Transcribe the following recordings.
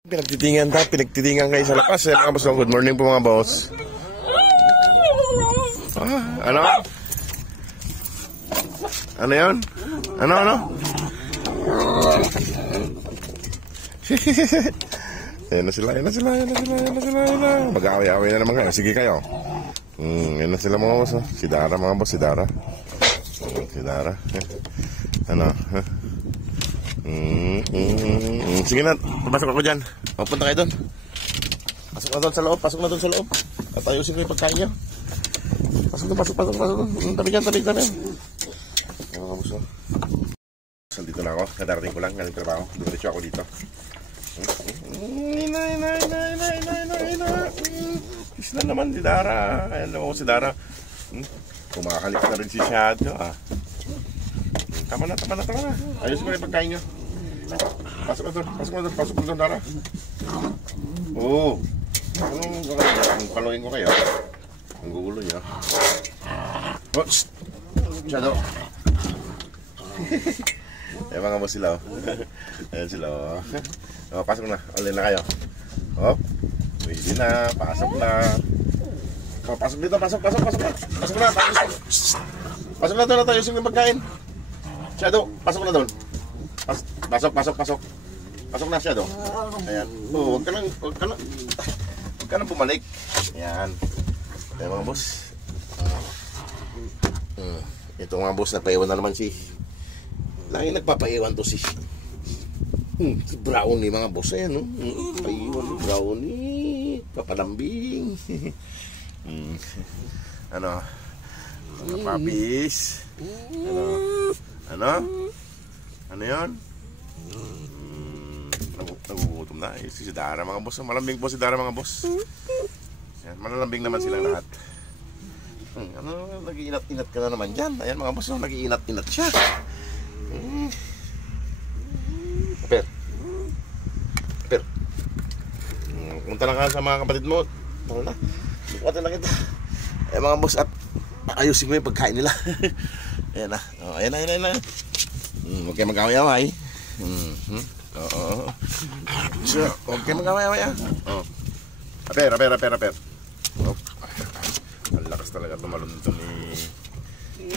Pinagtitingan kayo sa lapas eh, mga boss. Good morning po mga boss. Ano? Ano yun? Ano? Ayan na sila. Mag-away-away na naman kayo. Sige kayo. Ayan na sila mga boss. Si Dara mga boss, si Dara. Ano? Sige na, pasok ako dyan. Punta kayo doon. Pasok na doon sa loob. At ayusin ko yung pagkain nyo. Pasok. Tabi dyan. Mga boss. Dito na ako. Kadarating ko lang. Galing trabaho. Dumiretso ako dito. Ina. Kiss na naman si Dara. Ayan naman si Dara. Kumakalik na rin si Shadow. Tama na. Ayusin ko yung pagkain nyo. Pasok na doon, Dara. Oo. Anong paluin ko kayo? Ang gugulo nyo. Oh, Shadow. Ayan mga boss sila. Ayan sila. Pasok na. Alin na kayo. Pwede na. Pasok na. Pasok dito. Pasok na. Pasok na doon. Ayusin yung pagkain. Shadow, pasok na doon. Pasok. Pasok na siya doon. Ayan. Huwag ka nang bumalik. Ayan. Ayan mga boss. Ito mga boss, nagpaiwan na naman si. Lagi nagpapaiwan to si Brownie mga boss. Ayan, no? Paiwan ni Brownie. Papalambing. Ano? Mga papis. Ano yun? Nagugutom na. Si Dara mga boss. Malambing po si Dara mga boss. Yan, malalambing naman silang lahat. Nag-iinat-inat ka na naman dyan. Ayan mga boss, nag-iinat-inat siya. Per. Punta na ka sa mga kapatid mo. Ano na? Bukatin na kita. Ayan mga boss, at ayusin ko yung pagkain nila. Ayan na. Ayan na. Huwag kayo mag-away-away. Oo. Huwag kayo mag-away-away. Aper. Ang lakas talaga tumalon ito ni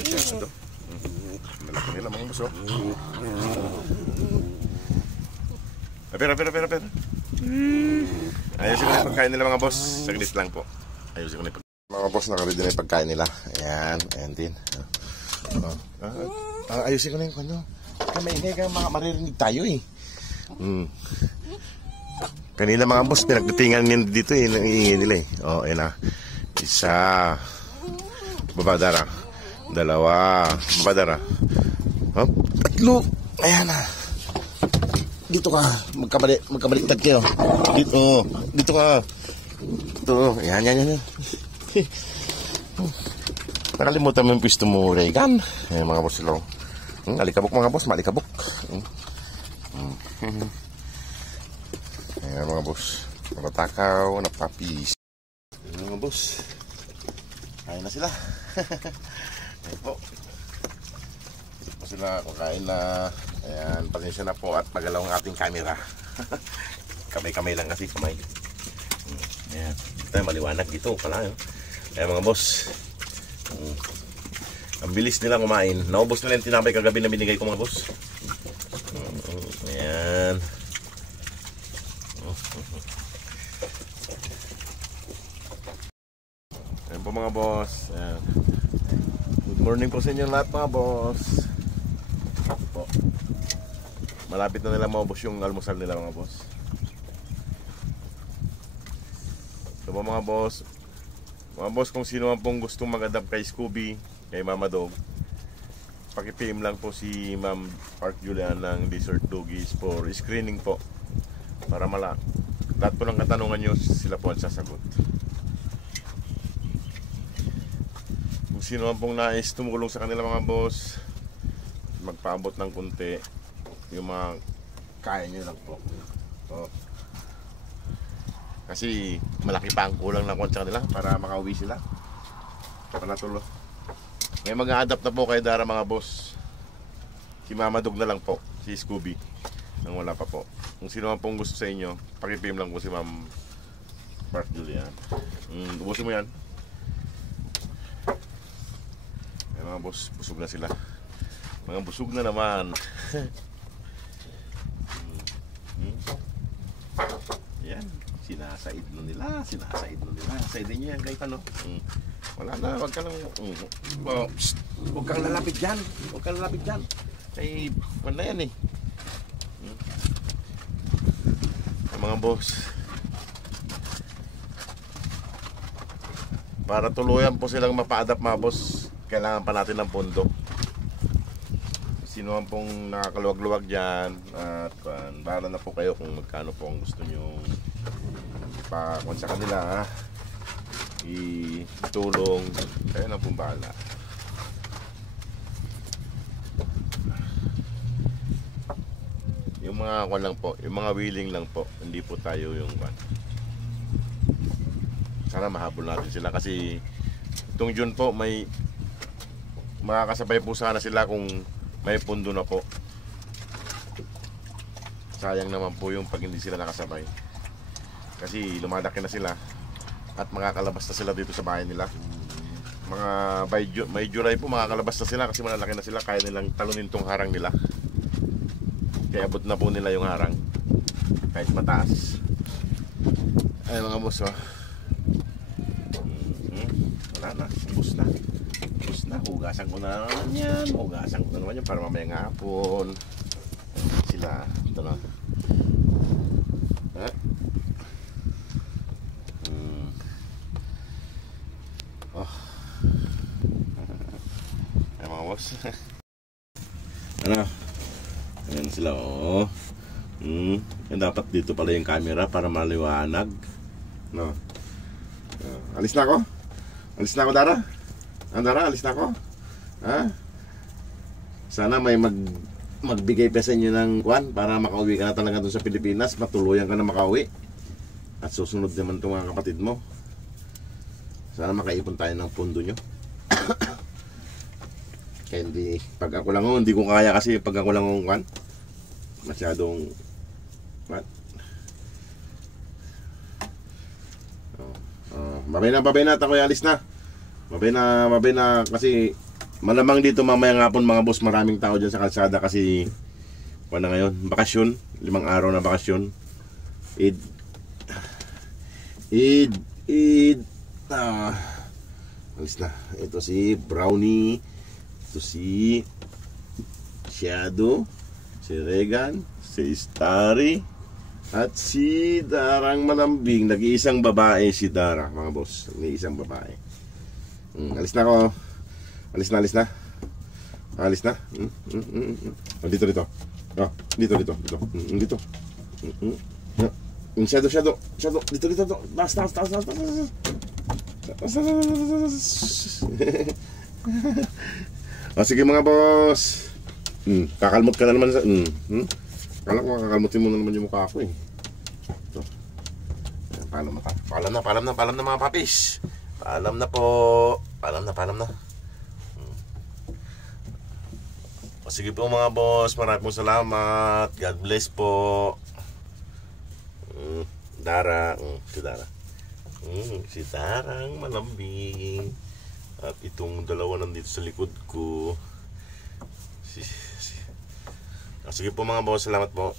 Shadow. Malaki nila mga boss. Aper. Ayusin ko na yung pagkain nila mga boss. Saglit lang po. Ayusin ko na yung pagkain. Mga boss, nakaready na yung pagkain nila. Ayan din. Ayusin ko na yung kanya. Maingay ka, maririnig tayo eh. Kanina mga boss, pinagtitingan nila dito eh. Nangingin nila eh. Ayan na. Isa. Baba Dara. Dalawa. Baba Dara. Tatlo. Ayan na. Dito ka. Magkabaliktad kayo. Dito ka. Ito. Ayan. Nakalimutan mo yung pwesto mo, Regan. Ayan mga boss sila. Alikabok mga boss, malikabok. Ayan mga boss. Natakaw, napapis. Ayan mga boss. Kain na sila. Ayan po. Dito po sila, kakain na. Ayan, pasensya na po at magalaw ang ating camera. Kamay lang kasi, kamay. Ayan, ito maliwanag dito pala. Ayan mga boss. Ang bilis nila kumain. Naubos nila yung tinapay kagabi na binigay ko mga boss. Ayan. Ayan po mga boss. Ayan. Good morning po sa inyo lahat mga boss. Po. Malapit na nila maubos yung almusal nila mga boss. So po mga boss. Mga boss, kung sino man pong gustong mag-adapt kay Scooby, kay Mama Dog, paki-PM lang po si Ma'am Park Julian ng Desert Doggies for screening po. Para lahat po ng katanungan nyo, sila po ang sasagot. Kung sino man pong nais tumulong sa kanila mga boss, magpaabot ng kunti, yung mga kaya nyo lang po. Kasi malaki pa ang kulang ng konti sa kanila para makauwi sila. Panatulo. May mag-a-adapt na po kay Dara mga boss. Si Mama Dog na lang po, si Scooby. nang wala pa po. Kung sino man pong gusto sa inyo, paki-PM lang po si Ma'am Bart Julian. Ubusin mo yan. Ay, mga boss, busog na sila. Mga busog na naman. Yan, sinasaid na nila. Said niyo yan kahit ano. Wala na, wag ka lang. Huwag kang lalapit dyan. Ay, wala yan eh. Mga boss, para tuluyan po silang mapa-adapt mga boss, kailangan pa natin ng pondo. Sino man pong nakakaluwag-luwag dyan, at bahala na po kayo kung magkano po ang gusto nyo pa-kung sa kanila, itulong, kayo na pong bahala. Yung mga kwan lang po, yung mga willing lang po, hindi po tayo yung kwan. Sana mahabol natin sila kasi itong June po may makakasabay po sana sila kung may pundo na po. Sayang naman po yung pag hindi sila nakasabay. Kasi lumalaki na sila at makakalabas na sila dito sa bahay nila. Mga by July po makakalabas na sila kasi malalaki na sila, kaya nilang talunin tong harang nila. Kaya abot na po nila yung harang kahit mataas. Ay mga boss, oh. Wala na, ubos na, hugasan ko na naman yan. Para mamaya nga hapon sila, ito na. Ay mga boss. Ano? Ayan sila, oh. Dapat dito pala yung camera para maliwanag. No. Alis na ako, Dara. Dara, alis na ako. Ha? Sana may magbigay pa sa inyo ng kwan para makauwi ka na talaga doon sa Pilipinas, matuluyan ka na makauwi. At susunod naman itong mga kapatid mo. Sana makaipon tayo ng pondo nyo. Kaya hindi, pag ako lang hindi ko kaya kasi pag ako lang kwan, masyadong what? Babay na, ako alis na. Babay na kasi malamang dito mamayang hapon mga boss, maraming tao dyan sa kalsada kasi na ngayon, bakasyon, 5 araw na bakasyon. Eid. Alis na. Ito si Brownie, ito si Shadow, si Regan, si Starry, at si Darang malambing. Nag-iisang babae si Dara, mga boss. Nag-iisang babae. Alis na ako. Alis na. Oh, dito. Oh, dito. Dito. Shadow. Dito. Taas. Oh, sige mga boss. Kakalmot ka na naman sa kala ko kakalmutin mo na naman yung mukha ko eh. Ito. Paalam na mga papis. Paalam na po. Paalam na. O sige po mga boss, maraming salamat. God bless po. Dara, si Dara. Si Darang malambing. At itong dalawa nandito sa likod ko. Sige po mga boss, salamat po.